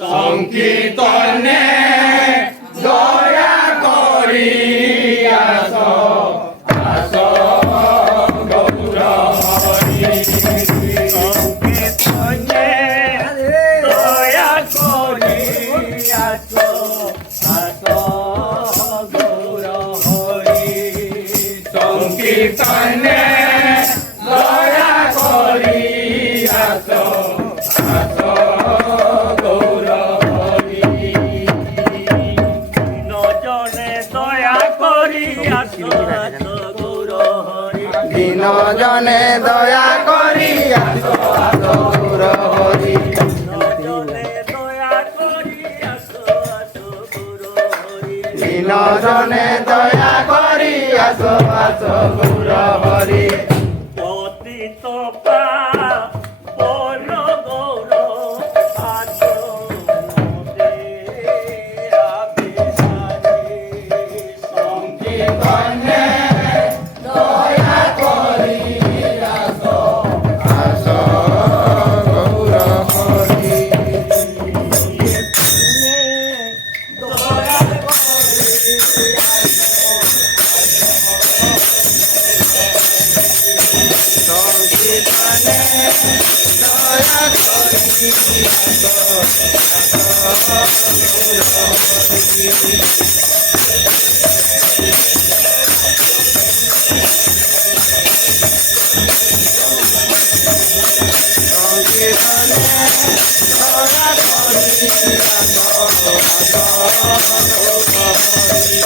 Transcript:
সংকীর্তনে দয়া করি আস আস গৌর হরি। সংকীর্তনে দয়া করি আস আস গৌর হরি। সংকীর্তনে দয়া করি আস আস গৌর হরি। দিন জনে দয়া করি আস আস গৌর হরি। দিন জনে দয়া করি আস আস গৌর হরি। পতিত পাবন গৌর আস মোদে আবিসারি। সংকীর্তনে দয়া করি আস আস গৌর হরি। সংকীর্তনে দয়া করি সংকীর্তনে দয়া করি আস আস গৌর হরি।